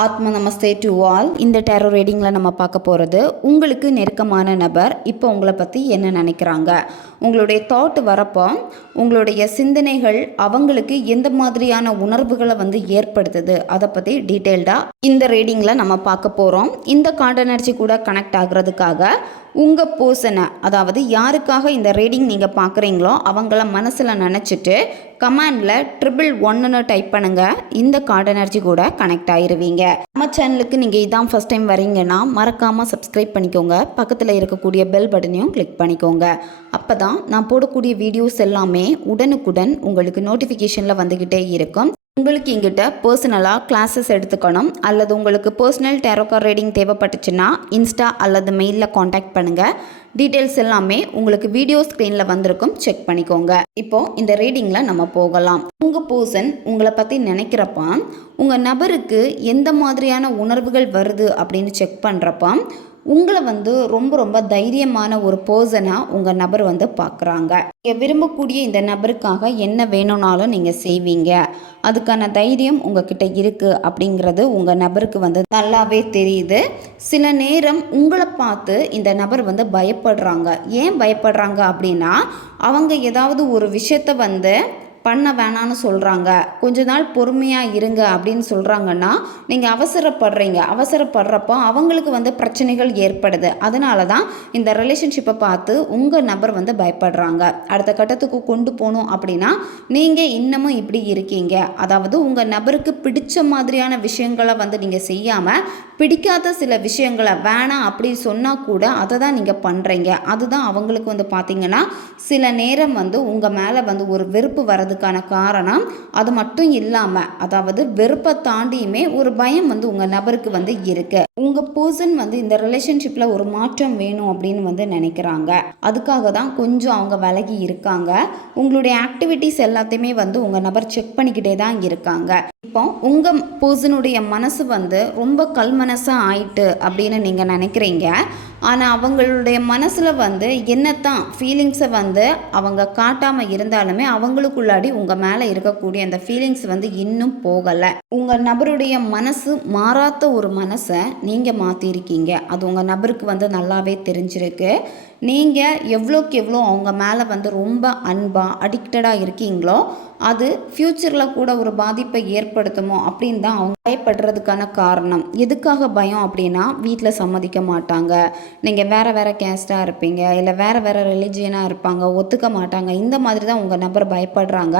ஆத்ம நமஸ்தே to all. இந்த tarot ரீடிங்கில் நம்ம பார்க்க போகிறது உங்களுக்கு நெருக்கமான நபர் இப்போ உங்களை பற்றி என்ன நினைக்கிறாங்க. உங்களுடைய தாட் வரப்போ உங்களுடைய சிந்தனைகள் அவங்களுக்கு எந்த மாதிரியான உணர்வுகளை ஏற்படுத்துது அதை பற்றி டீட்டெயில்டாக இந்த ரீடிங்கில் நம்ம பார்க்க போகிறோம். இந்த கார்ட் எனர்ஜி கூட கனெக்ட் ஆகுறதுக்காக உங்கள் பர்சனை, அதாவது யாருக்காக இந்த ரீடிங் நீங்கள் பார்க்குறீங்களோ அவங்கள மனசில் நினச்சிட்டு கமெண்டில் 111 டைப் பண்ணுங்கள். இந்த கார்ட் எனர்ஜி கூட கனெக்ட் ஆகிருவீங்க. நம்ம சேனலுக்கு நீங்கள் இதான் ஃபஸ்ட் டைம் வரீங்கன்னா மறக்காமல் சப்ஸ்கிரைப் பண்ணிக்கோங்க. பக்கத்தில் இருக்கக்கூடிய பெல் பட்டனையும் கிளிக் பண்ணிக்கோங்க. அப்போ தான் நான் போடக்கூடிய வீடியோஸ் எல்லாமே உடனுக்குடன் உங்களுக்கு நோட்டிஃபிகேஷனில் வந்துக்கிட்டே இருக்கும். உங்களுக்கு எங்கிட்ட பர்சனலாக கிளாஸஸ் எடுத்துக்கணும் அல்லது உங்களுக்கு பர்சனல் டேரோ கார்ட் ரீடிங் தேவைப்பட்டுச்சுன்னா இன்ஸ்டா அல்லது மெயிலில் காண்டாக்ட் பண்ணுங்கள். டீட்டெயில்ஸ் எல்லாமே உங்களுக்கு வீடியோ ஸ்க்ரீனில் வந்திருக்கும், செக் பண்ணிக்கோங்க. இப்போது இந்த ரீடிங்கில் நம்ம போகலாம். உங்கள் பர்சன் உங்களை பற்றி நினைக்கிறப்ப உங்கள் நபருக்கு எந்த மாதிரியான உணர்வுகள் வருது அப்படின்னு செக் பண்ணுறப்ப உங்களை ரொம்ப ரொம்ப தைரியமான ஒரு பர்சனாக உங்கள் நபர் பார்க்குறாங்க. நீங்கள் விரும்பக்கூடிய இந்த நபருக்காக என்ன வேணும்னாலும் நீங்கள் செய்வீங்க. அதுக்கான தைரியம் உங்ககிட்ட இருக்குது அப்படிங்கிறது உங்கள் நபருக்கு நல்லாவே தெரியுது. சில நேரம் உங்களை பார்த்து இந்த நபர் பயப்படுறாங்க. ஏன் பயப்படுறாங்க அப்படின்னா அவங்க ஏதாவது ஒரு விஷயத்தை பண்ண வேணான்னு சொல்கிறாங்க. கொஞ்ச நாள் பொறுமையாக இருங்க அப்படின்னு சொல்கிறாங்கன்னா நீங்கள் அவசரப்படுறப்போ அவங்களுக்கு பிரச்சனைகள் ஏற்படுது. அதனால தான் இந்த ரிலேஷன்ஷிப்பை பார்த்து உங்கள் நபர் பயப்படுறாங்க. அடுத்த கட்டத்துக்கு கொண்டு போகணும் அப்படின்னா நீங்கள் இன்னமும் இப்படி இருக்கீங்க. அதாவது உங்கள் நபருக்கு பிடிச்ச மாதிரியான விஷயங்களை நீங்கள் செய்யாமல் பிடிக்காத சில விஷயங்களை வேணாம் அப்படி சொன்னால் கூட அதை தான் நீங்கள் பண்ணுறீங்க. அதுதான் அவங்களுக்கு பார்த்தீங்கன்னா சில நேரம் உங்கள் மேலே ஒரு வெறுப்பு வரதுக்கான காரணம். அது மட்டும் இல்லாமல் அதாவது வெறுப்பை தாண்டியுமே ஒரு பயம் உங்கள் நபருக்கு இருக்கு. உங்கள் பர்சன் இந்த ரிலேஷன்ஷிப்பில் ஒரு மாற்றம் வேணும் அப்படின்னு நினைக்கிறாங்க. அதுக்காக தான் கொஞ்சம் அவங்க விலகி இருக்காங்க. உங்களுடைய ஆக்டிவிட்டீஸ் எல்லாத்தையுமே உங்கள் நபர் செக் பண்ணிக்கிட்டே தான் இருக்காங்க. இப்போ உங்கள் பர்சனுடைய மனசு ரொம்ப கல்மனசாக ஆயிட்டு அப்படின்னு நீங்கள் நினைக்கிறீங்க. ஆனால் அவங்களுடைய மனசில் என்னத்தான் ஃபீலிங்ஸை அவங்க காட்டாமல் இருந்தாலுமே அவங்களுக்குள்ளாடி உங்கள் மேலே இருக்கக்கூடிய அந்த ஃபீலிங்ஸ் இன்னும் போகலை. உங்கள் நபருடைய மனசு மாறாத ஒரு மனசை நீங்கள் மாற்றிருக்கீங்க. அது உங்கள் நபருக்கு நல்லாவே தெரிஞ்சிருக்கு. நீங்கள் எவ்வளோக்கு எவ்வளோ அவங்க மேலே ரொம்ப அன்பாக அடிக்டடாக இருக்கீங்களோ அது ஃப்யூச்சரில் கூட ஒரு பாதிப்பை ஏற்படுத்துமோ அப்படின்னு தான் அவங்க பயப்படுறதுக்கான காரணம். எதுக்காக பயம் அப்படின்னா வீட்டில் சம்மதிக்க மாட்டாங்க, நீங்கள் வேறு கேஸ்டாக இருப்பீங்க, இல்லை வேறு ரிலிஜியனாக இருப்பாங்க, ஒத்துக்க மாட்டாங்க. இந்த மாதிரி தான் உங்கள் நபர் பயப்படுறாங்க.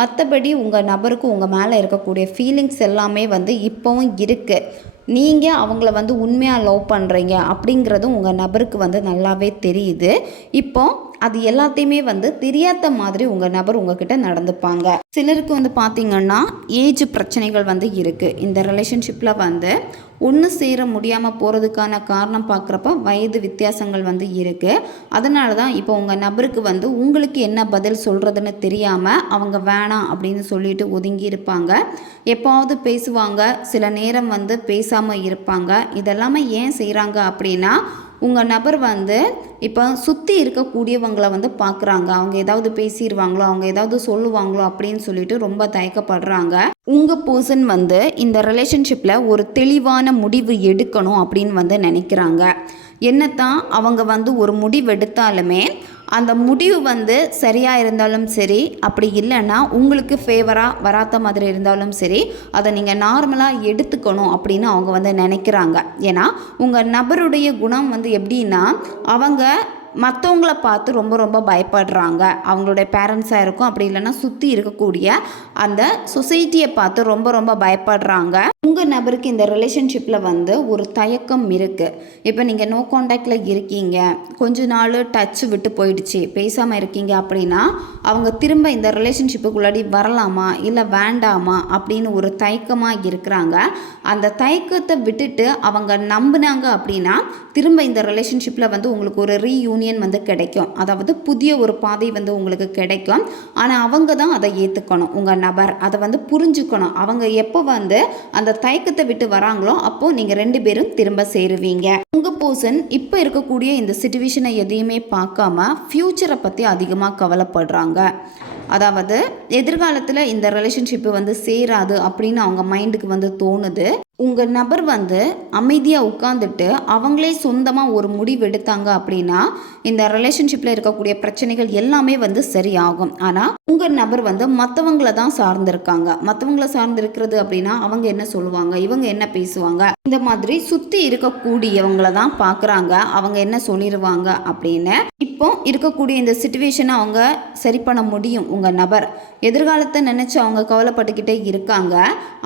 மற்றபடி உங்கள் நபருக்கு உங்கள் மேலே இருக்கக்கூடிய ஃபீலிங்ஸ் எல்லாமே இப்போவும் இருக்குது. நீங்கள் அவங்கள உண்மையாக லவ் பண்ணுறீங்க அப்படிங்கிறதும் உங்கள் நபருக்கு நல்லாவே தெரியுது. இப்போ அது எல்லாத்தையுமே தெரியாத மாதிரி உங்கள் நபர் உங்ககிட்ட நடந்துப்பாங்க. சிலருக்கு பார்த்திங்கன்னா ஏஜ் பிரச்சனைகள் இருக்குது. இந்த ரிலேஷன்ஷிப்பில் ஒன்று சேர முடியாமல் போகிறதுக்கான காரணம் பார்க்குறப்ப வயது வித்தியாசங்கள் இருக்குது. அதனால தான் இப்போ உங்கள் நபருக்கு உங்களுக்கு என்ன பதில் சொல்கிறதுன்னு தெரியாமல் அவங்க வேணாம் அப்படின்னு சொல்லிட்டு ஒதுங்கி இருப்பாங்க. எப்போவாவது பேசுவாங்க, சில நேரம் பேசாமல் இருப்பாங்க. இதெல்லாமே ஏன் செய்கிறாங்க அப்படின்னா உங்கள் நபர் இப்போ சுற்றி இருக்கக்கூடியவங்களை பார்க்குறாங்க. அவங்க ஏதாவது பேசிடுவாங்களோ, அவங்க ஏதாவது சொல்லுவாங்களோ அப்படின்னு சொல்லிட்டு ரொம்ப தயக்கப்படுறாங்க. உங்கள் பர்சன் இந்த ரிலேஷன்ஷிப்பில் ஒரு தெளிவான முடிவு எடுக்கணும் அப்படின்னு நினைக்கிறாங்க. என்னத்தான் அவங்க ஒரு முடிவு எடுத்தாலுமே அந்த முடிவு சரியாக இருந்தாலும் சரி, அப்படி இல்லைன்னா உங்களுக்கு ஃபேவராக வராத மாதிரி இருந்தாலும் சரி, அதை நீங்கள் நார்மலாக எடுத்துக்கணும் அப்படின்னு அவங்க நினைக்கிறாங்க. ஏன்னா உங்கள் நபருடைய குணம் எப்படின்னா அவங்க மற்றவங்கள பார்த்து ரொம்ப ரொம்ப பயப்படுறாங்க. அவங்களுடைய பேரண்ட்ஸாக இருக்கும், அப்படி இல்லைன்னா சுற்றி இருக்கக்கூடிய அந்த சொசைட்டியை பார்த்து ரொம்ப ரொம்ப பயப்படுறாங்க. உங்கள் நபருக்கு இந்த ரிலேஷன்ஷிப்பில் ஒரு தயக்கம் இருக்குது. இப்போ நீங்கள் நோ காண்டாக்டில் இருக்கீங்க, கொஞ்ச நாள் டச்சு விட்டு போயிடுச்சு, பேசாமல் இருக்கீங்க அப்படின்னா அவங்க திரும்ப இந்த ரிலேஷன்ஷிப்புக்குள்ளாடி வரலாமா இல்லை வேண்டாமா அப்படின்னு ஒரு தயக்கமாக இருக்கிறாங்க. அந்த தயக்கத்தை விட்டுட்டு அவங்க நம்பினாங்க அப்படின்னா திரும்ப இந்த ரிலேஷன்ஷிப்பில் உங்களுக்கு ஒரு ரீயூனியன் கிடைக்கும். அதாவது புதிய ஒரு பாதை உங்களுக்கு கிடைக்கும். ஆனால் அவங்க தான் அதை ஏற்றுக்கணும். உங்கள் நபர் அதை புரிஞ்சுக்கணும். அவங்க எப்போ அந்த தயக்கத்தை விட்டு வராங்களோ அப்போது நீங்கள் 2 பேரும் திரும்ப சேருவீங்க. உங்கள் பர்சன் இப்போ இருக்கக்கூடிய இந்த சிச்சுவேஷனை எதையுமே பார்க்காம ஃப்யூச்சரை பற்றி அதிகமாக கவலைப்படுறாங்க. அதாவது எதிர்காலத்தில் இந்த ரிலேஷன்ஷிப்பு வந்து சேராது அப்படின்னு அவங்க மைண்டுக்கு வந்து தோணுது. உங்கள் நபர் வந்து அமைதியாக உட்காந்துட்டு அவங்களே சொந்தமாக ஒரு முடிவு எடுத்தாங்க அப்படின்னா இந்த ரிலேஷன்ஷிப்பில் இருக்கக்கூடிய பிரச்சனைகள் எல்லாமே வந்து சரியாகும். ஆனால் உங்கள் நபர் வந்து மற்றவங்கள தான் சார்ந்திருக்காங்க. மற்றவங்கள சார்ந்திருக்கிறது அப்படின்னா அவங்க என்ன சொல்லுவாங்க, இவங்க என்ன பேசுவாங்க, இந்த மாதிரி சுற்றி இருக்கக்கூடியவங்கள தான் பார்க்குறாங்க, அவங்க என்ன சொல்லிடுவாங்க அப்படின்னு. இப்போ இருக்கக்கூடிய இந்த சிச்சுவேஷனை அவங்க சரி பண்ண முடியும். உங்கள் நபர் எதிர்காலத்தை நினச்சி அவங்க கவலைப்பட்டுக்கிட்டே இருக்காங்க.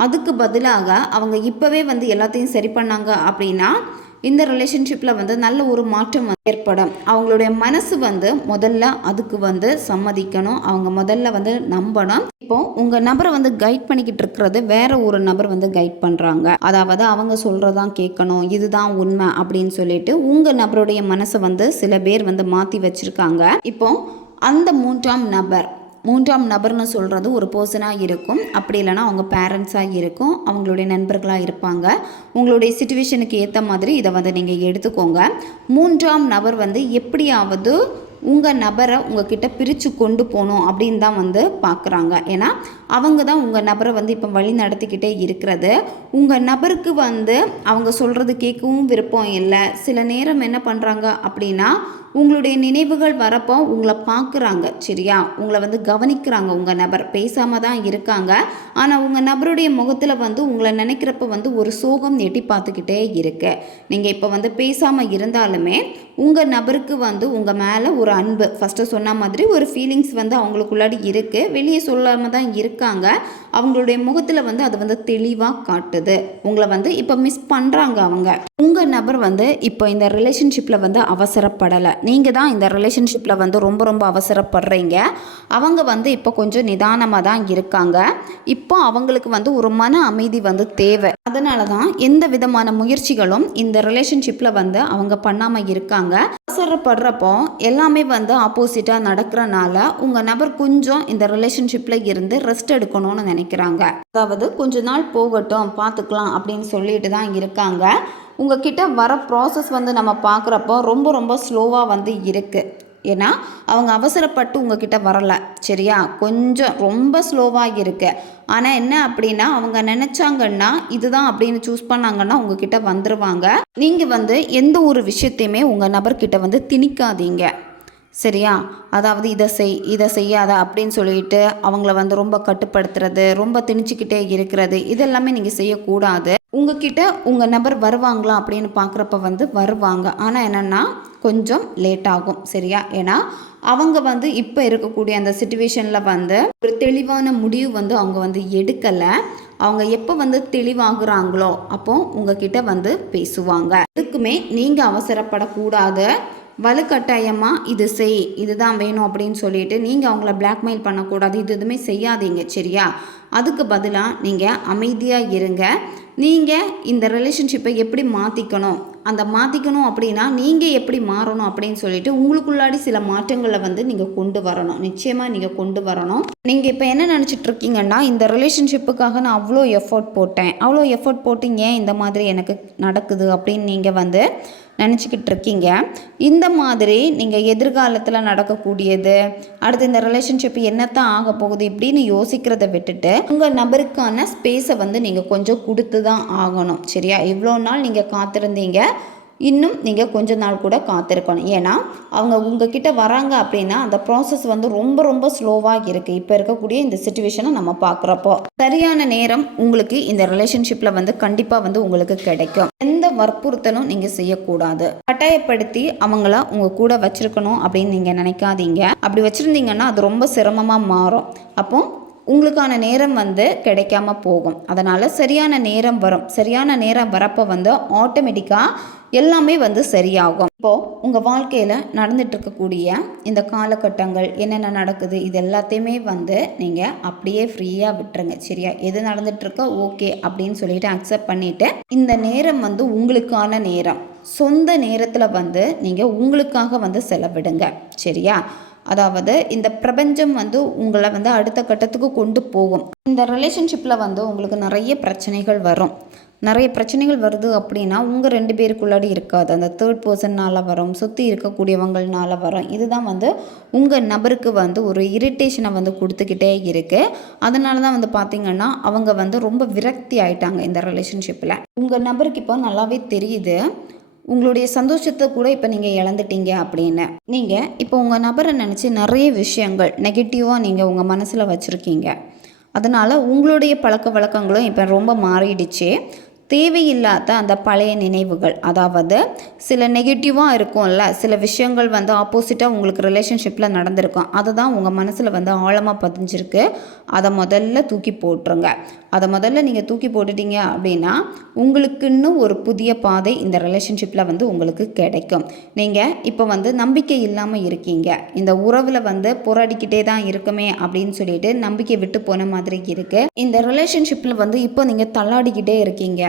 அதுக்கு பதிலாக அவங்க இப்போவே வந்து எல்லாத்தையும் சரி பண்ணாங்க அப்படின்னா இந்த ரிலேஷன்ஷிப்பில் வந்து நல்ல ஒரு மாற்றம் ஏற்படும். அவங்களுடைய மனசு வந்து முதல்ல அதுக்கு வந்து சம்மதிக்கணும். அவங்க முதல்ல வந்து நம்பணும். இப்போ உங்கள் நபரை வந்து கைட் பண்ணிக்கிட்டு இருக்கிறது வேற ஒரு நபர் வந்து கைட் பண்ணுறாங்க. அதாவது அவங்க சொல்கிறதான் கேட்கணும், இதுதான் உண்மை அப்படின்னு சொல்லிட்டு உங்கள் நபருடைய மனசை வந்து சில பேர் வந்து மாற்றி வச்சுருக்காங்க. இப்போ அந்த மூன்றாம் நபர்னு சொல்கிறது ஒரு பர்சனாக இருக்கும். அப்படி இல்லைனா அவங்க பேரண்ட்ஸாக இருக்கும், அவங்களுடைய நண்பர்களாக இருப்பாங்க. உங்களுடைய சிச்சுவேஷனுக்கு ஏற்ற மாதிரி இதை வந்து நீங்கள் எடுத்துக்கோங்க. மூன்றாம் நபர் வந்து எப்படியாவது உங்கள் நபரை உங்ககிட்ட பிரித்து கொண்டு போகணும் அப்படின்னு தான் வந்து பார்க்குறாங்க. ஏன்னா அவங்க தான் உங்கள் நபரை வந்து இப்போ வழி நடத்திக்கிட்டே இருக்கிறது. உங்கள் நபருக்கு வந்து அவங்க சொல்கிறது கேட்கவும் விருப்பம் இல்லை. சில நேரம் என்ன பண்ணுறாங்க அப்படின்னா உங்களுடைய நினைவுகள் வரப்போ உங்களை பார்க்குறாங்க, சரியா, உங்களை வந்து கவனிக்கிறாங்க. உங்கள் நபர் பேசாமல் தான் இருக்காங்க. ஆனால் உங்கள் நபருடைய முகத்தில் வந்து உங்களை நினைக்கிறப்ப வந்து ஒரு சோகம் எட்டி பார்த்துக்கிட்டே இருக்கு. நீங்கள் இப்போ வந்து பேசாமல் இருந்தாலுமே உங்கள் நபருக்கு வந்து உங்கள் மேலே ஒரு அன்பு, ஃபஸ்ட்டு சொன்ன மாதிரி ஒரு ஃபீலிங்ஸ் வந்து அவங்களுக்குள்ளாடி இருக்குது. வெளியே சொல்லாமல் தான் இருக்காங்க. அவங்களுடைய முகத்தில் வந்து அது வந்து தெளிவாக காட்டுது. உங்களை வந்து இப்போ மிஸ் பண்ணுறாங்க அவங்க. உங்கள் நபர் வந்து இப்போ இந்த ரிலேஷன்ஷிப்பில் வந்து அவசரப்படலை. நீங்கள் தான் இந்த ரிலேஷன்ஷிப்பில் வந்து ரொம்ப ரொம்ப அவசரப்படுறீங்க. அவங்க வந்து இப்போ கொஞ்சம் நிதானமாக தான் இருக்காங்க. இப்போ அவங்களுக்கு வந்து ஒரு மன அமைதி வந்து தேவை. அதனால தான் எந்த விதமான முயற்சிகளும் இந்த ரிலேஷன்ஷிப்பில் வந்து அவங்க பண்ணாமல் இருக்காங்க. அவசரப்படுறப்போ எல்லாமே வந்து ஆப்போசிட்டாக நடக்கிறனால உங்கள் நபர் கொஞ்சம் இந்த ரிலேஷன்ஷிப்பில் இருந்து ரெஸ்ட் எடுக்கணும்னு நினைக்கிறாங்க. அதாவது கொஞ்ச நாள் போகட்டும், பார்த்துக்கலாம் அப்படின்னு சொல்லிட்டு தான் இருக்காங்க. உங்ககிட்ட வர ப்ராசஸ் வந்து நம்ம பார்க்குறப்போ ரொம்ப ரொம்ப ஸ்லோவாக வந்து இருக்குது. ஏன்னா அவங்க அவசரப்பட்டு உங்ககிட்ட வரலை, சரியா, கொஞ்சம் ரொம்ப ஸ்லோவாக இருக்குது. ஆனால் என்ன அப்படின்னா அவங்க நினச்சாங்கன்னா இதுதான் அப்படின்னு சூஸ் பண்ணாங்கன்னா உங்ககிட்ட வந்துடுவாங்க. நீங்கள் வந்து எந்த ஒரு விஷயத்தையுமே உங்கள் நபர்கிட்ட வந்து திணிக்காதீங்க, சரியா. அதாவது இதை செய்யாத அப்படின்னு சொல்லிட்டு அவங்கள வந்து ரொம்ப கட்டுப்படுத்துறது, ரொம்ப திணிச்சிக்கிட்டே இருக்கிறது, இதெல்லாமே நீங்கள் செய்யக்கூடாது. உங்ககிட்ட உங்கள் நபர் வருவாங்களா அப்படின்னு பார்க்குறப்ப வந்து வருவாங்க. ஆனால் என்னென்னா கொஞ்சம் லேட் ஆகும், சரியா. ஏன்னா அவங்க வந்து இப்போ இருக்கக்கூடிய அந்த சிச்சுவேஷனில் வந்து ஒரு தெளிவான முடிவு வந்து அவங்க வந்து எடுக்கலை. அவங்க எப்போ வந்து தெளிவாகுறாங்களோ அப்போ உங்ககிட்ட வந்து பேசுவாங்க. அதுக்குமே நீங்கள் அவசரப்படக்கூடாது. வலுக்கட்டாயமாக இது செய், இதுதான் வேணும் அப்படின்னு சொல்லிட்டு நீங்கள் அவங்கள பிளாக்மெயில் பண்ணக்கூடாது. இது எதுவுமே செய்யாதீங்க, சரியா. அதுக்கு பதிலாக நீங்கள் அமைதியாக இருங்க. நீங்கள் இந்த ரிலேஷன்ஷிப்பை எப்படி மாற்றிக்கணும், அந்த மாற்றிக்கணும் அப்படின்னா நீங்கள் எப்படி மாறணும் அப்படின்னு சொல்லிட்டு உங்களுக்குள்ளாடி சில மாற்றங்களை வந்து நீங்கள் கொண்டு வரணும். நிச்சயமாக நீங்கள் கொண்டு வரணும். நீங்கள் இப்போ என்ன நினச்சிட்ருக்கீங்கன்னா இந்த ரிலேஷன்ஷிப்புக்காக நான் அவ்வளோ எஃபோர்ட் போட்டு ஏன் இந்த மாதிரி எனக்கு நடக்குது அப்படின்னு நீங்கள் வந்து நினச்சிக்கிட்டு இருக்கீங்க. இந்த மாதிரி நீங்கள் எதிர்காலத்தில் நடக்கக்கூடியது, அடுத்து இந்த ரிலேஷன்ஷிப் என்னத்தான் ஆக போகுது இப்படின்னு யோசிக்கிறத விட்டுட்டு உங்கள் நபருக்கான ஸ்பேஸை வந்து நீங்கள் கொஞ்சம் கொடுத்து தான் ஆகணும், சரியா. இவ்வளோ நாள் நீங்கள் காத்திருந்தீங்க, இன்னும் நீங்கள் கொஞ்ச நாள் கூட காத்திருக்கணும். ஏன்னா அவங்க உங்ககிட்ட வராங்க அப்படின்னா அந்த ப்ராசஸ் வந்து ரொம்ப ரொம்ப ஸ்லோவாக இருக்குது. இப்போ இருக்கக்கூடிய இந்த சிச்சுவேஷனை நம்ம பார்க்குறப்போ சரியான நேரம் உங்களுக்கு இந்த ரிலேஷன்ஷிப்பில் வந்து கண்டிப்பாக வந்து உங்களுக்கு கிடைக்கும். எந்த வற்புறுத்தலும் நீங்கள் செய்யக்கூடாது. கட்டாயப்படுத்தி அவங்கள உங்கள் கூட வச்சுருக்கணும் அப்படின்னு நீங்கள் நினைக்காதீங்க. அப்படி வச்சுருந்தீங்கன்னா அது ரொம்ப சிரமமாக மாறும். அப்போ உங்களுக்கான நேரம் வந்து கிடைக்காம போகும். அதனால் சரியான நேரம் வரும். சரியான நேரம் வரப்போ வந்து ஆட்டோமேட்டிக்காக எல்லாமே வந்து சரியாகும். இப்போது உங்கள் வாழ்க்கையில் நடந்துட்டு இருக்கக்கூடிய இந்த காலகட்டங்கள் என்னென்ன நடக்குது இது எல்லாத்தையுமே வந்து நீங்கள் அப்படியே ஃப்ரீயாக விட்டுருங்க, சரியா. எது நடந்துட்டுருக்கோ ஓகே அப்படின்னு சொல்லிட்டு அக்செப்ட் பண்ணிவிட்டு இந்த நேரம் வந்து உங்களுக்கான நேரம். சொந்த நேரத்தில் வந்து நீங்கள் உங்களுக்காக வந்து செலவிடுங்க, சரியா. அதாவது இந்த பிரபஞ்சம் வந்து உங்களை வந்து அடுத்த கட்டத்துக்கு கொண்டு போகும். இந்த ரிலேஷன்ஷிப்பில் வந்து உங்களுக்கு நிறைய பிரச்சனைகள் வரும். நிறைய பிரச்சனைகள் வருது அப்படின்னா உங்கள் 2 பேருக்குள்ளாடி இருக்காது, அந்த தேர்ட் பர்சன்னால் வரும், சுற்றி இருக்கக்கூடியவங்களால வரும். இதுதான் வந்து உங்கள் நபருக்கு வந்து ஒரு இரிட்டேஷனை வந்து கொடுத்துக்கிட்டே இருக்குது. அதனால தான் வந்து பார்த்திங்கன்னா அவங்க வந்து ரொம்ப விரக்தி ஆயிட்டாங்க இந்த ரிலேஷன்ஷிப்பில். உங்கள் நபருக்கு இப்போ நல்லாவே தெரியுது உங்களுடைய சந்தோஷத்தை கூட இப்போ நீங்கள் இழந்துட்டீங்க அப்படின்னு. நீங்கள் இப்போ உங்கள் நபரை நினச்சி நிறைய விஷயங்கள் நெகட்டிவாக நீங்கள் உங்கள் மனசில் வச்சுருக்கீங்க. அதனால் உங்களுடைய பழக்க வழக்கங்களும் இப்போ ரொம்ப மாறிடுச்சு. தேவையில்லாத அந்த பழைய நினைவுகள், அதாவது சில நெகட்டிவாக இருக்கும்ல, சில விஷயங்கள் வந்து ஆப்போசிட்டாக உங்களுக்கு ரிலேஷன்ஷிப்பில் நடந்திருக்கும், அதை தான் உங்கள் மனசில் வந்து ஆழமாக பதிஞ்சிருக்கு. அதை முதல்ல தூக்கி போட்டுருங்க. அதை முதல்ல நீங்கள் தூக்கி போட்டுட்டீங்க அப்படின்னா உங்களுக்குன்னு ஒரு புதிய பாதை இந்த ரிலேஷன்ஷிப்பில் வந்து உங்களுக்கு கிடைக்கும். நீங்கள் இப்போ வந்து நம்பிக்கை இல்லாமல் இருக்கீங்க, இந்த உறவில் வந்து போராடிக்கிட்டே தான் இருக்குமே அப்படின்னு சொல்லிட்டு நம்பிக்கை விட்டு போன மாதிரி இருக்குது. இந்த ரிலேஷன்ஷிப்பில் வந்து இப்போ நீங்கள் தள்ளாடிக்கிட்டே இருக்கீங்க.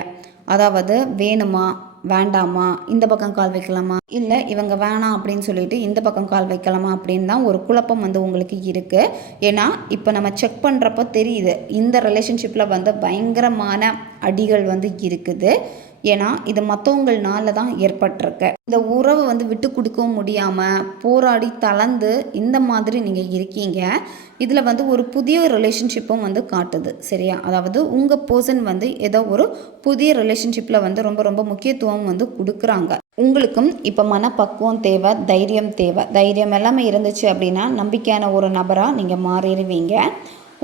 அதாவது வேணுமா வேண்டாமா, இந்த பக்கம் கால் வைக்கலாமா, இல்லை இவங்க வேணாம் அப்படின்னு சொல்லிட்டு இந்த பக்கம் கால் வைக்கலாமா அப்படின்னு தான் ஒரு குழப்பம் வந்து உங்களுக்கு இருக்குது. ஏன்னா இப்போ நம்ம செக் பண்ணுறப்போ தெரியுது இந்த ரிலேஷன்ஷிப்பில் வந்து பயங்கரமான அடிகள் வந்து இருக்குது. ஏன்னா இது மற்றவங்கள்னால தான் ஏற்பட்டிருக்கு. இந்த உறவை வந்து விட்டு கொடுக்கவும் முடியாமல் போராடி தளர்ந்து இந்த மாதிரி நீங்கள் இருக்கீங்க. இதில் வந்து ஒரு புதிய ரிலேஷன்ஷிப்பும் வந்து காட்டுது, சரியா? அதாவது உங்கள் பர்சன் வந்து ஏதோ ஒரு புதிய ரிலேஷன்ஷிப்பில் வந்து ரொம்ப ரொம்ப முக்கியத்துவம் வந்து கொடுக்குறாங்க. உங்களுக்கும் இப்போ மனப்பக்குவம் தேவை, தைரியம் தேவை. தைரியம் எல்லாமே இருந்துச்சு அப்படின்னா நம்பிக்கையான ஒரு நபராக நீங்கள் மாறிடுவீங்க.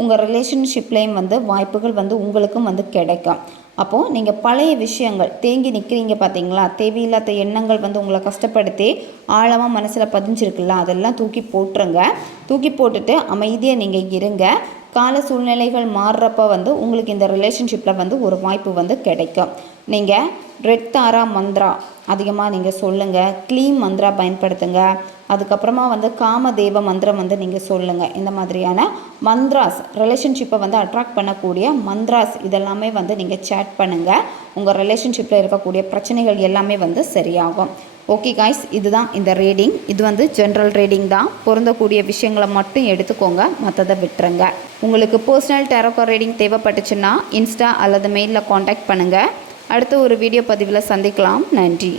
உங்கள் ரிலேஷன்ஷிப்லேயும் வந்து வாய்ப்புகள் வந்து உங்களுக்கும் வந்து கிடைக்கும். அப்போது நீங்கள் பழைய விஷயங்கள் தேங்கி நிற்கிறீங்க பார்த்தீங்களா, தேவையில்லாத எண்ணங்கள் வந்து உங்களை கஷ்டப்படுத்தி ஆழமாக மனசில் பதிஞ்சிருக்குல்ல, அதெல்லாம் தூக்கி போட்டுருங்க. தூக்கி போட்டுட்டு அமைதியாக நீங்கள் இருங்க. கால சூழ்நிலைகள் மாறுறப்ப வந்து உங்களுக்கு இந்த ரிலேஷன்ஷிப்பில் வந்து ஒரு வாய்ப்பு வந்து கிடைக்கும். நீங்கள் ரெட் தாரா மந்த்ரா அதிகமாக நீங்கள் சொல்லுங்கள், க்ளீம் மந்த்ரா பயன்படுத்துங்க. அதுக்கப்புறமா வந்து காமதேவ மந்திரம் வந்து நீங்கள் சொல்லுங்கள். இந்த மாதிரியான மந்த்ராஸ், ரிலேஷன்ஷிப்பை வந்து அட்ராக்ட் பண்ணக்கூடிய மந்த்ராஸ் இதெல்லாமே வந்து நீங்கள் சேட் பண்ணுங்கள். உங்கள் ரிலேஷன்ஷிப்பில் இருக்கக்கூடிய பிரச்சனைகள் எல்லாமே வந்து சரியாகும். ஓகே காய்ஸ், இதுதான் இந்த ரீடிங். இது வந்து ஜென்ரல் ரீடிங் தான். பொருந்தக்கூடிய விஷயங்களை மட்டும் எடுத்துக்கோங்க, மற்றதை விட்டுருங்க. உங்களுக்கு பர்சனல் டேரோ ரீடிங் தேவைப்பட்டுச்சுன்னா இன்ஸ்டா அல்லது மெயிலில் காண்டாக்ட் பண்ணுங்கள். அடுத்த ஒரு வீடியோ பதிவில் சந்திக்கலாம். நன்றி.